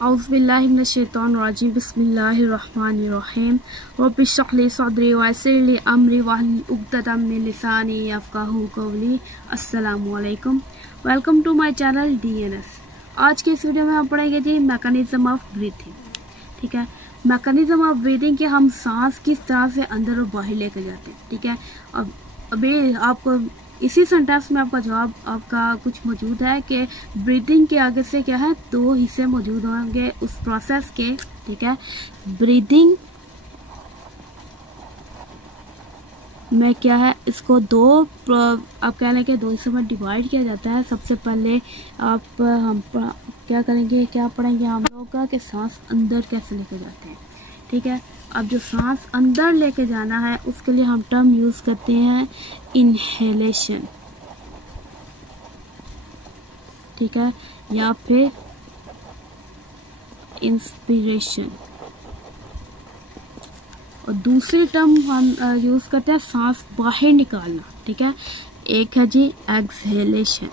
औज़ुबिल्लाहि मिनश्शैतानिर्रजीम बिस्मिल्लाहिर्रहमानिर्रहीम रब्बि इश्रह ली सदरी वयस्सिर ली अमरी वहलुल उक़दतम मिन लिसानी यफ़क़हू क़ौली। अस्सलामु अलैकुम, welcome to my channel DNS। आज के इस वीडियो में हम पढ़ेंगे जी मैकेनिज़्म ऑफ ब्रीथिंग। ठीक है, मैकेनिज़्म ऑफ ब्रीथिंग के हम सांस किस तरह से अंदर और बाहर लेकर जाते हैं। ठीक है, अब अभी आपको इसी सेंटेंस में आपका जवाब आपका कुछ मौजूद है कि ब्रीदिंग के आगे से क्या है, दो हिस्से मौजूद होंगे उस प्रोसेस के। ठीक है, ब्रीदिंग में क्या है, इसको आप कह लें कि दो हिस्सों में डिवाइड किया जाता है। सबसे पहले हम क्या करेंगे, क्या पढ़ेंगे हम लोग का कि सांस अंदर कैसे लेके जाते हैं। ठीक है, अब जो सांस अंदर लेके जाना है उसके लिए हम टर्म यूज करते हैं इनहेलेशन। ठीक है, या फिर इंस्पिरेशन। और दूसरी टर्म हम यूज करते हैं सांस बाहर निकालना। ठीक है, एक है जी एक्सहेलेशन।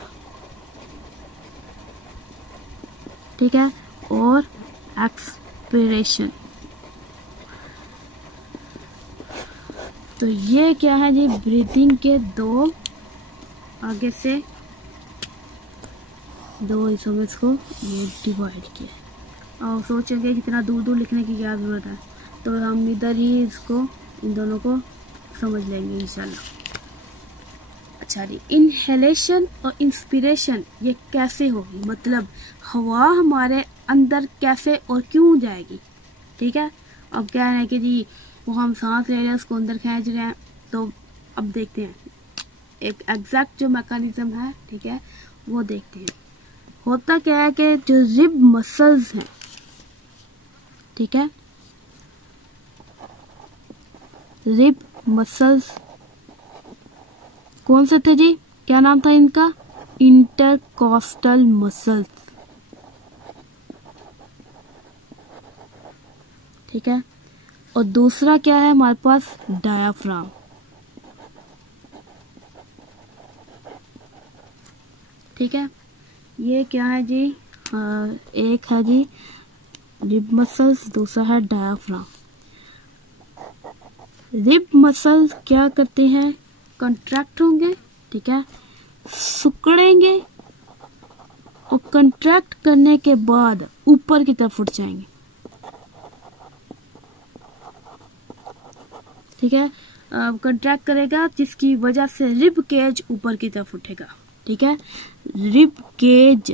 ठीक है, और एक्सपिरेशन। तो ये क्या है जी, ब्रीथिंग के दो आगे से दो हिस्सों में इसको ये डिवाइड किया। और सोचेंगे कितना दूर दूर लिखने की क्या जरूरत है, तो हम इधर ही इसको इन दोनों को समझ लेंगे इंशाल्लाह। अच्छा जी, इनहेलेशन और इंस्पिरेशन ये कैसे होगी, मतलब हवा हमारे अंदर कैसे और क्यों जाएगी। ठीक है, अब क्या है कि जी वो हम सांस ले रहे हैं उसको अंदर खींच रहे हैं, तो अब देखते हैं एक एग्जैक्ट जो मैकेनिज्म है। ठीक है, वो देखते हैं। होता क्या है कि जो रिब मसल्स हैं, ठीक है, रिब मसल्स कौन से थे जी, क्या नाम था इनका, इंटरकॉस्टल मसल्स। ठीक है, और दूसरा क्या है हमारे पास, डायाफ्राम। ठीक है, ये क्या है जी, एक है जी रिब मसल्स, दूसरा है डायाफ्राम। रिब मसल क्या करते हैं, कंट्रैक्ट होंगे। ठीक है, सिकुड़ेंगे और कंट्रैक्ट करने के बाद ऊपर की तरफ उठ जाएंगे। ठीक है, कंट्रैक्ट करेगा जिसकी वजह से रिब केज ऊपर की तरफ उठेगा। ठीक है, रिब केज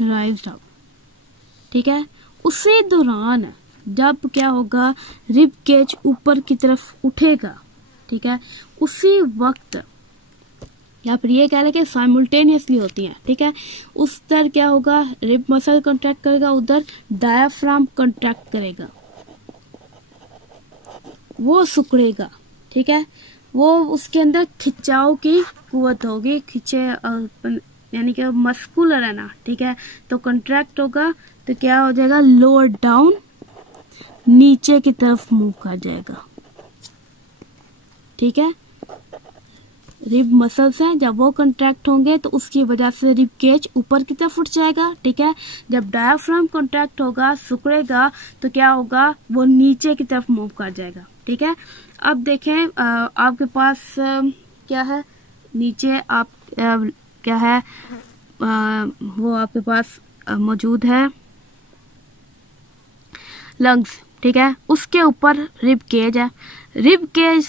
राइज अप। ठीक है, उसी दौरान जब क्या होगा, रिब केज ऊपर की तरफ उठेगा। ठीक है, उसी वक्त या फिर ये कह लें कि साइमल्टेनियसली होती हैं। ठीक है, उस तरह क्या होगा, रिब मसल कंट्रैक्ट करेगा, उधर डायाफ्राम कंट्रैक्ट करेगा, वो सिकुड़ेगा। ठीक है, वो उसके अंदर खिंचाव की कुवत होगी, खिंचे यानी कि मस्कुलर है ना। ठीक है, तो कंट्रैक्ट होगा तो क्या हो जाएगा, लोअर डाउन नीचे की तरफ मूव कर जाएगा। ठीक है, रिब मसल्स हैं, जब वो कंट्रैक्ट होंगे तो उसकी वजह से रिब केज ऊपर की तरफ उठ जाएगा। ठीक है, जब डायाफ्राम कंट्रैक्ट होगा, सिकुड़ेगा, तो क्या होगा, वो नीचे की तरफ मूव कर जाएगा। ठीक है, अब देखें आपके पास क्या है, नीचे आप क्या है, वो आपके पास मौजूद है लंग्स। ठीक है, उसके ऊपर रिब केज है। रिब केज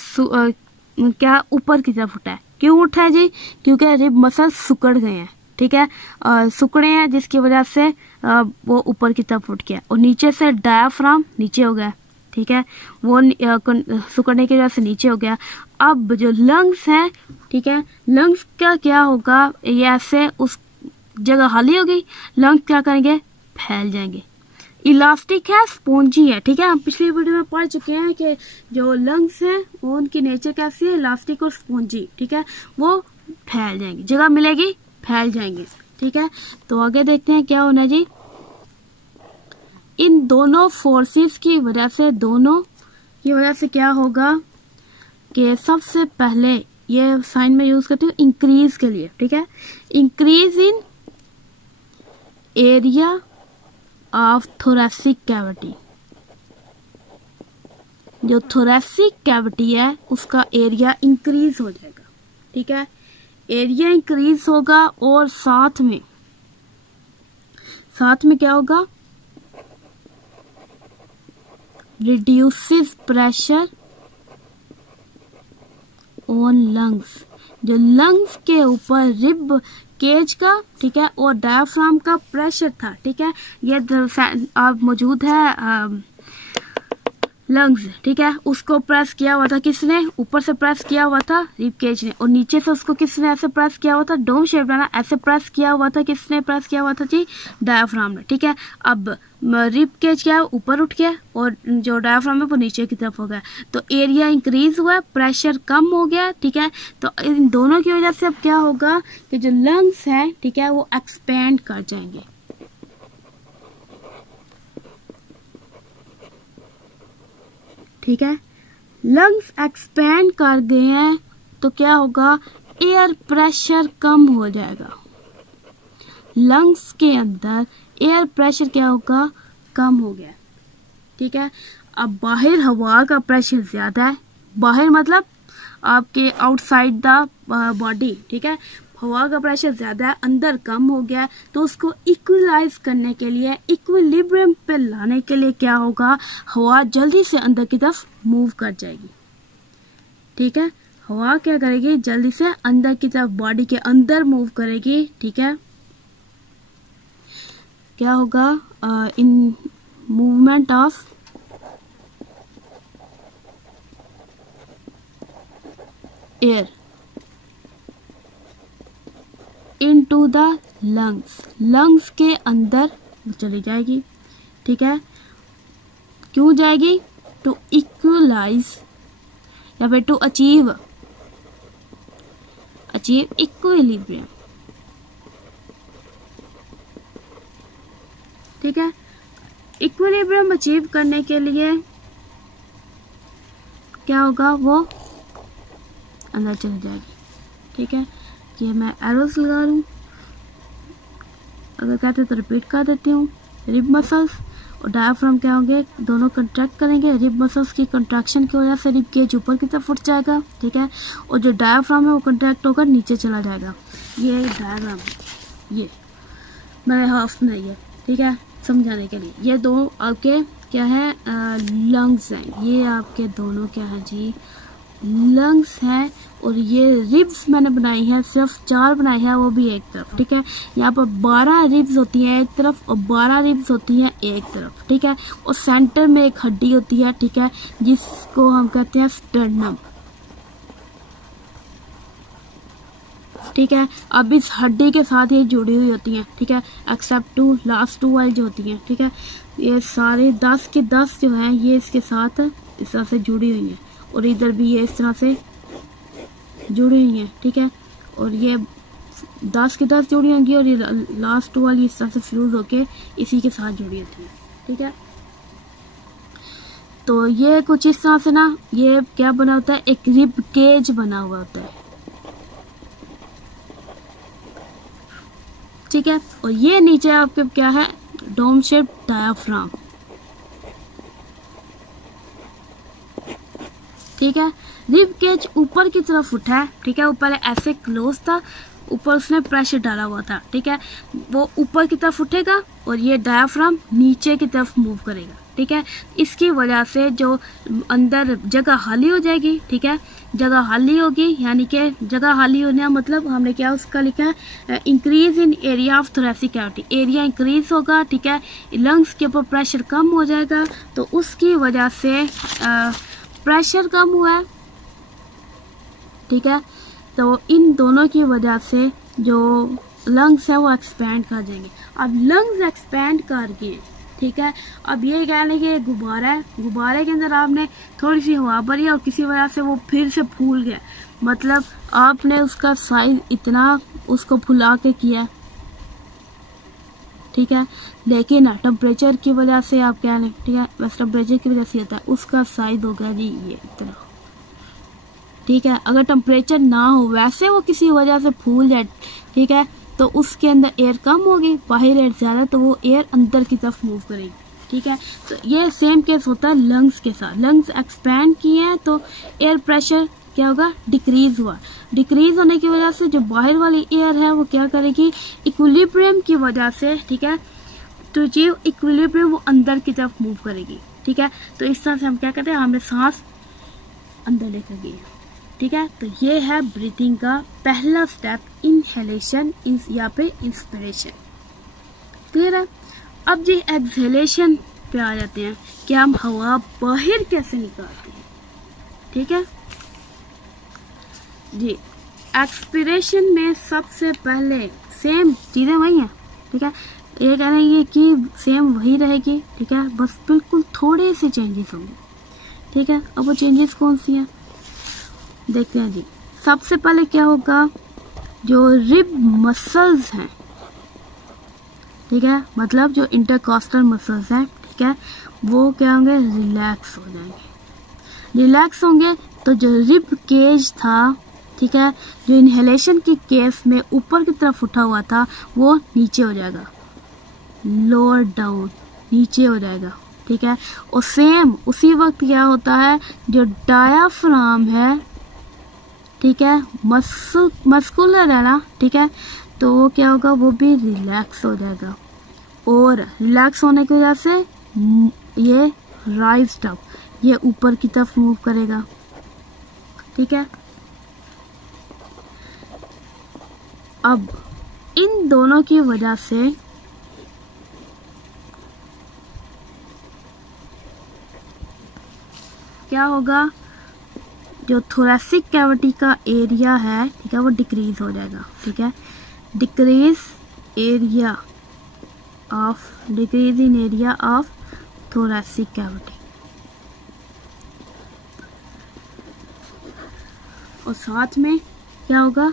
क्या ऊपर की तरफ उठा है, क्यों उठा है जी, क्योंकि रिब मसल सिकुड़ गए हैं। ठीक है, सिकुड़े हैं जिसकी वजह से वो ऊपर की तरफ उठ गया, और नीचे से डायाफ्राम नीचे हो गया। ठीक है, वो सिकुड़ने की वजह से नीचे हो गया। अब जो लंग्स हैं, ठीक है, लंग्स का क्या होगा, ये ऐसे उस जगह खाली होगी, लंग्स क्या करेंगे, फैल जाएंगे। इलास्टिक है, स्पॉन्जी है। ठीक है, हम पिछली वीडियो में पढ़ चुके हैं कि जो लंग्स हैं वो उनकी नेचर कैसी है, इलास्टिक और स्पॉन्जी। ठीक है, वो फैल जाएंगे, जगह मिलेगी फैल जाएंगे। ठीक है, तो आगे देखते हैं क्या होना जी, इन दोनों फोर्सेस की वजह से क्या होगा कि सबसे पहले ये साइन में यूज करती हूँ इंक्रीज के लिए। ठीक है, increase in area of thoracic cavity, जो थोरेसिक कैविटी है उसका एरिया इंक्रीज हो जाएगा। ठीक है, एरिया इंक्रीज होगा और साथ में क्या होगा, रिड्यूसेस प्रेशर ऑन लंग्स, जो लंग्स के ऊपर रिब केज का, ठीक है, और डायफ्राम का प्रेशर था। ठीक है, ये अब मौजूद है लंग्स, ठीक है, उसको प्रेस किया हुआ था किसने, ऊपर से प्रेस किया हुआ था रिब केज ने, और नीचे से उसको किसने ऐसे प्रेस किया हुआ था, डोम शेप ना ऐसे प्रेस किया हुआ था, किसने प्रेस किया हुआ था जी, डायफ्राम ने। ठीक है, अब रिब केज क्या है, ऊपर उठ गया और जो डायफ्राम है वो नीचे की तरफ हो गया, तो एरिया इंक्रीज हुआ, प्रेशर कम हो गया। ठीक है, तो इन दोनों की वजह से अब क्या होगा कि जो लंग्स है, ठीक है, वो एक्सपेंड कर जाएंगे। ठीक है, लंग्स एक्सपेंड कर गए हैं तो क्या होगा, एयर प्रेशर कम हो जाएगा। लंग्स के अंदर एयर प्रेशर क्या होगा, कम हो गया। ठीक है, अब बाहर हवा का प्रेशर ज्यादा है, बाहर मतलब आपके आउटसाइड द बॉडी। ठीक है, हवा का प्रेशर ज्यादा है, अंदर कम हो गया, तो उसको इक्वलाइज करने के लिए, इक्विलिब्रियम पे लाने के लिए क्या होगा, हवा जल्दी से अंदर की तरफ मूव कर जाएगी। ठीक है, हवा क्या करेगी, जल्दी से अंदर की तरफ बॉडी के अंदर मूव करेगी। ठीक है, क्या होगा, in movement of air into the lungs, lungs के अंदर चली जाएगी। ठीक है, क्यों जाएगी, टू इक्वलाइज या फिर टू अचीव इक्विलिब्रियम। ठीक है, इक्विलिब्रियम अचीव करने के लिए क्या होगा, वो अंदर चली जाएगी। ठीक है, ये मैं एरोस लगा रहा हूँ, अगर कहते तो रिपीट कर देती हूँ। रिब मसल्स और डायफ्राम क्या होंगे, दोनों कंट्रैक्ट करेंगे। रिब मसल्स की कंट्रैक्शन की वजह से रिब केज ऊपर की तरफ उठ जाएगा। ठीक है, और जो डायफ्राम है वो कंट्रैक्ट होकर नीचे चला जाएगा। ये डायग्राम है, ये मैंने हाफ में है। ठीक है, समझाने के लिए ये दो आपके क्या है, लंग्स हैं। ये आपके दोनों क्या है जी, लंग्स हैं। और ये रिब्स मैंने बनाई है, सिर्फ 4 बनाई है, वो भी एक तरफ। ठीक है, यहाँ पर 12 रिब्स होती है एक तरफ और 12 रिब्स होती हैं एक तरफ। ठीक है, और सेंटर में एक हड्डी होती है। ठीक है, जिसको हम कहते हैं स्टर्नम। ठीक है, अब इस हड्डी के साथ ये जुड़ी हुई होती हैं। ठीक है, एक्सेप्ट टू लास्ट 2 वाली जो होती हैं। ठीक है, ये सारे 10 के 10 जो हैं ये इसके साथ इस तरह से जुड़ी हुई हैं, और इधर भी ये इस तरह से जुड़ी हुई हैं। ठीक है, और ये 10 के 10 जुड़ी होंगी और ये लास्ट वाली इस तरह से फ्यूज होके इसी के साथ जुड़ी होती है। ठीक है, तो ये कुछ इस तरह से ना, ये क्या बना होता है, एक रिब केज बना हुआ होता है। ठीक है, और ये नीचे आपके क्या है, डोम शेप डायाफ्राम। ठीक है, रिब केज ऊपर की तरफ उठा है। ठीक है, ऊपर ऐसे क्लोज था, ऊपर उसने प्रेशर डाला हुआ था। ठीक है, वो ऊपर की तरफ उठेगा और ये डायाफ्राम नीचे की तरफ मूव करेगा। ठीक है, इसकी वजह से जो अंदर जगह खाली हो जाएगी। ठीक है, जगह खाली होगी, यानी कि जगह खाली होने का मतलब हमने क्या उसका लिखा है, increase in area of thoracic cavity, area increase होगा। ठीक है, लंग्स के ऊपर प्रेशर कम हो जाएगा, तो उसकी वजह से प्रेशर कम हुआ है। ठीक है, तो इन दोनों की वजह से जो लंग्स है वो एक्सपैंड कर जाएंगे। अब लंग्स एक्सपैंड कर गए। ठीक है, अब ये कह लें कि गुब्बारा है, गुब्बारे के अंदर आपने थोड़ी सी हवा भरी और किसी वजह से वो फिर से फूल गया, मतलब आपने उसका साइज इतना उसको फुला के किया। ठीक है, लेकिन टेम्परेचर की वजह से आप क्या लें, ठीक है, बस टेम्परेचर की वजह से होता है, उसका साइज हो गया जी ये इतना। ठीक है, अगर टेम्परेचर ना हो, वैसे वो किसी वजह से फूल जाए, ठीक है, तो तो उसके अंदर एयर कम होगी, बाहर एयर ज़्यादा, तो वो एयर अंदर की तरफ मूव करेगी। ठीक है, तो ये सेम केस होता है लंग्स के साथ। लंग्स एक्सपैंड किए हैं तो एयर प्रेशर क्या होगा, डिक्रीज हुआ। डिक्रीज होने की वजह से जो बाहर वाली एयर है वो क्या करेगी, इक्विलिब्रियम की वजह से, ठीक है, तो जो इक्विलिब्रियम वो अंदर की तरफ मूव करेगी। ठीक है, तो इस तरह से हम क्या करते हैं, हमें सांस अंदर लेकर गई। ठीक है, तो ये है ब्रीथिंग का पहला स्टेप, इनहेलेशन या फिर इंस्पिरेशन। क्लियर है। अब जी एक्सहेलेशन पे आ जाते हैं कि हम हवा बाहर कैसे निकालते हैं। ठीक है जी, एक्सपिरेशन में सबसे पहले सेम चीजें वही हैं। ठीक है, ये कह रहे हैं कि सेम वही रहेगी। ठीक है, बस बिल्कुल थोड़े से चेंजेस होंगे। ठीक है, अब वो चेंजेस कौन सी हैं देखते हैं जी। सबसे पहले क्या होगा, जो रिब मसल्स हैं, ठीक है, मतलब जो इंटरकॉस्टल मसल्स हैं, ठीक है, वो क्या होंगे, रिलैक्स हो जाएंगे। रिलैक्स होंगे तो जो रिब केज था, ठीक है, जो इनहेलेशन के केस में ऊपर की तरफ उठा हुआ था वो नीचे हो जाएगा, लोअर डाउन, नीचे हो जाएगा। ठीक है, और सेम उसी वक्त क्या होता है, जो डायाफ्राम है, ठीक है, मस्कुलर है ना, ठीक है, तो वो क्या होगा, वो भी रिलैक्स हो जाएगा। और रिलैक्स होने की वजह से ये राइज्ड अप, ये ऊपर की तरफ मूव करेगा। ठीक है, अब इन दोनों की वजह से क्या होगा, जो थोरैसिक कैविटी का एरिया है, ठीक है, वो डिक्रीज हो जाएगा। ठीक है, decrease in area of thoracic cavity. और साथ में क्या होगा,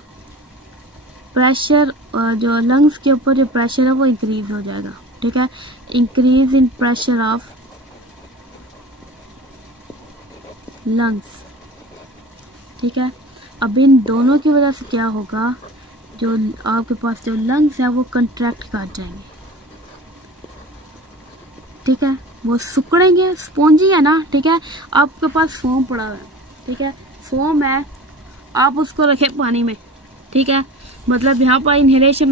प्रेशर, जो लंग्स के ऊपर जो प्रेशर है वो इंक्रीज हो जाएगा। ठीक है, increase in pressure of lungs. ठीक है, अब इन दोनों की वजह से क्या होगा, जो आपके पास जो लंग्स हैं वो कंट्रैक्ट कर जाएंगे। ठीक है, वो सिकुड़ेंगे, स्पॉन्जी है ना। ठीक है, आपके पास फोम पड़ा हुआ है, ठीक है, फोम है, आप उसको रखें पानी में। ठीक है, मतलब यहाँ पर इनहेलेशन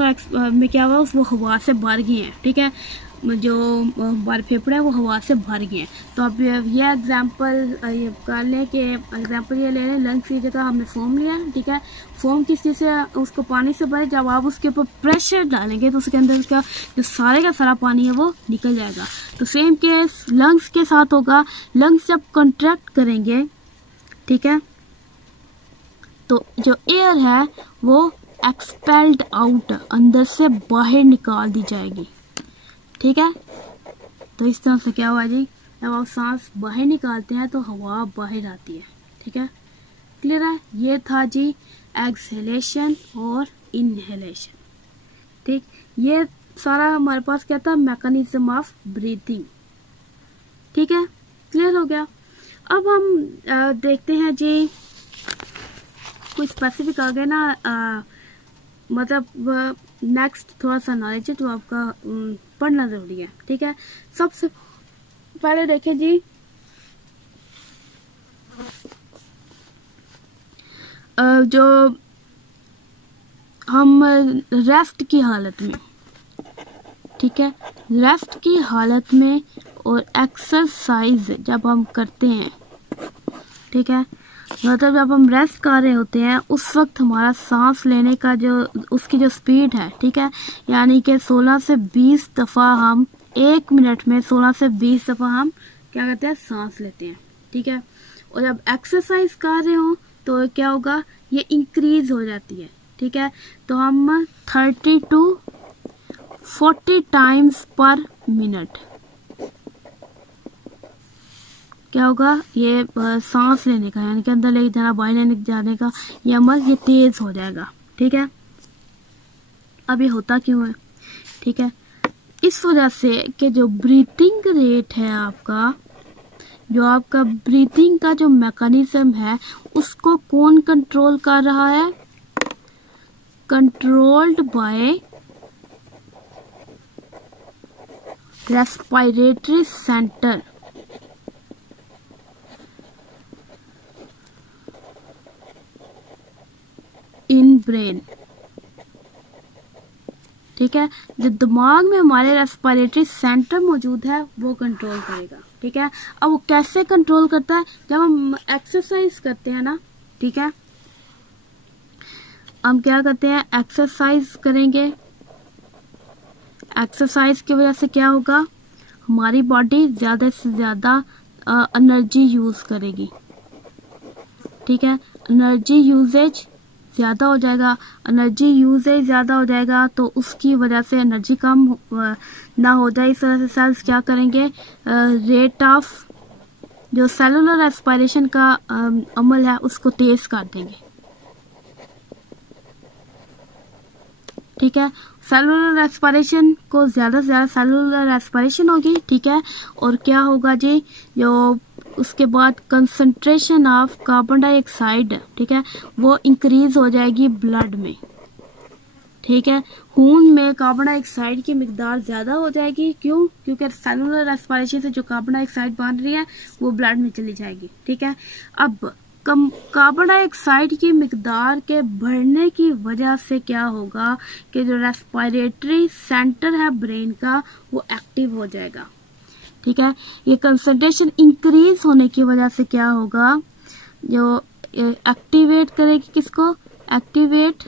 में क्या हुआ, वो हवा से भर गए हैं। ठीक है, जो बाहर फेफड़े हैं वो हवा से भर गए हैं। तो अब ये एग्जांपल ये कर लें कि एग्जांपल ये ले लें, लंग्स की जगह हमने फोम लिया है। ठीक है, फोम किस चीज़ से, उसको पानी से भरे, जब आप उसके ऊपर प्रेशर डालेंगे तो उसके अंदर उसका जो सारे का सारा पानी है वो निकल जाएगा। तो सेम केस लंग्स के साथ होगा। लंग्स जब कंट्रैक्ट करेंगे, ठीक है, तो जो एयर है वो एक्सपेल्ड आउट, अंदर से बाहर निकाल दी जाएगी। ठीक है, तो इस तरह से क्या हुआ जी, जब आप सांस बाहर निकालते हैं तो हवा बाहर आती है। ठीक है, क्लियर है। ये था जी एक्सहेलेशन और इनहेलेशन। ठीक, ये सारा हमारे पास क्या था, मैकेनिज्म ऑफ ब्रीथिंग। ठीक है, क्लियर हो गया। अब हम देखते हैं जी, कोई स्पेसिफिक आ गया ना, मतलब नेक्स्ट थोड़ा सा नॉलेज है जो आपका पढ़ना जरूरी है। ठीक है, सबसे पहले देखें जी, जो हम रेस्ट की हालत में, ठीक है, रेस्ट की हालत में और एक्सरसाइज जब हम करते हैं, ठीक है, मतलब जब हम रेस्ट कर रहे होते हैं उस वक्त हमारा सांस लेने का जो उसकी जो स्पीड है, ठीक है, यानी कि 16 से 20 दफ़ा हम 1 मिनट में 16 से 20 दफ़ा हम क्या करते हैं, सांस लेते हैं। ठीक है, और जब एक्सरसाइज कर रहे हो तो क्या होगा, ये इंक्रीज हो जाती है। ठीक है, तो हम 30 to 40 टाइम्स पर मिनट क्या होगा, ये सांस लेने का, यानी कि अंदर ले जाना बाहर लेने जाने का ये अमल ये तेज हो जाएगा। ठीक है, अब ये होता क्यों है, ठीक है, इस वजह से कि जो ब्रीथिंग रेट है आपका, जो आपका ब्रीथिंग का जो मैकेनिज्म है उसको कौन कंट्रोल कर रहा है, controlled by respiratory centre in brain. ठीक है, जो दिमाग में हमारे रेस्पिरेटरी सेंटर मौजूद है वो कंट्रोल करेगा। ठीक है, अब वो कैसे कंट्रोल करता है? जब हम एक्सरसाइज करते हैं ना, ठीक है, हम क्या करते हैं, एक्सरसाइज करेंगे। एक्सरसाइज की वजह से क्या होगा, हमारी बॉडी ज्यादा से ज्यादा एनर्जी यूज करेगी। ठीक है, एनर्जी यूजेज ज्यादा हो जाएगा। एनर्जी यूजेज ज्यादा हो जाएगा तो उसकी वजह से एनर्जी कम ना हो जाए, इस तरह से सेल्स क्या करेंगे, रेट ऑफ जो सेलुलर रेस्पिरेशन का अमल है उसको तेज कर देंगे। ठीक है, सेलुलर रेस्पिरेशन को ज्यादा से ज्यादा सेलुलर रेस्पिरेशन होगी। ठीक है, और क्या होगा जी, जो उसके बाद कंसंट्रेशन ऑफ कार्बन डाइऑक्साइड, ठीक है, वो इंक्रीज हो जाएगी ब्लड में। ठीक है, खून में कार्बन डाइऑक्साइड की मिकदार ज्यादा हो जाएगी। क्यों? क्योंकि सेलुलर रेस्पिरेशन से जो कार्बन डाइऑक्साइड बन रही है वो ब्लड में चली जाएगी। ठीक है, अब कार्बन डाइऑक्साइड की मिकदार के बढ़ने की वजह से क्या होगा कि जो रेस्पिरेटरी सेंटर है ब्रेन का वो एक्टिव हो जाएगा। ठीक है, ये कंसंट्रेशन इंक्रीज होने की वजह से क्या होगा, जो एक्टिवेट करेगी किसको, activate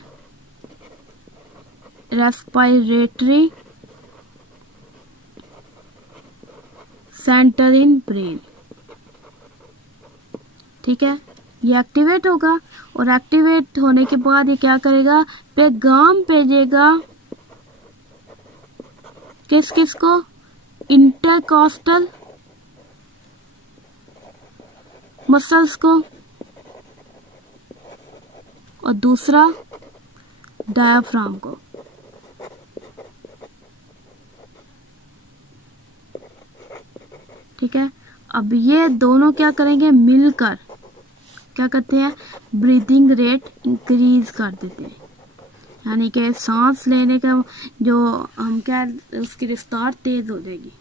respiratory centre in brain. ठीक है, ये एक्टिवेट होगा और एक्टिवेट होने के बाद ये क्या करेगा, पैगाम भेजेगा किस किस को, इंटरकॉस्टल मसल्स को, और दूसरा डायफ्राम को। ठीक है, अब ये दोनों क्या करेंगे, मिलकर क्या करते हैं, ब्रीदिंग रेट इंक्रीज कर देते हैं, यानी कि सांस लेने का जो हम क्या, उसकी रफ्तार तेज हो जाएगी।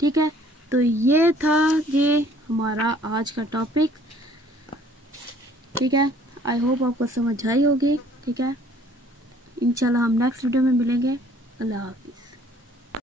ठीक है, तो ये था ये हमारा आज का टॉपिक। ठीक है, आई होप आपको समझ आई होगी। ठीक है, इंशाल्लाह हम नेक्स्ट वीडियो में मिलेंगे। अल्लाह हाफिज।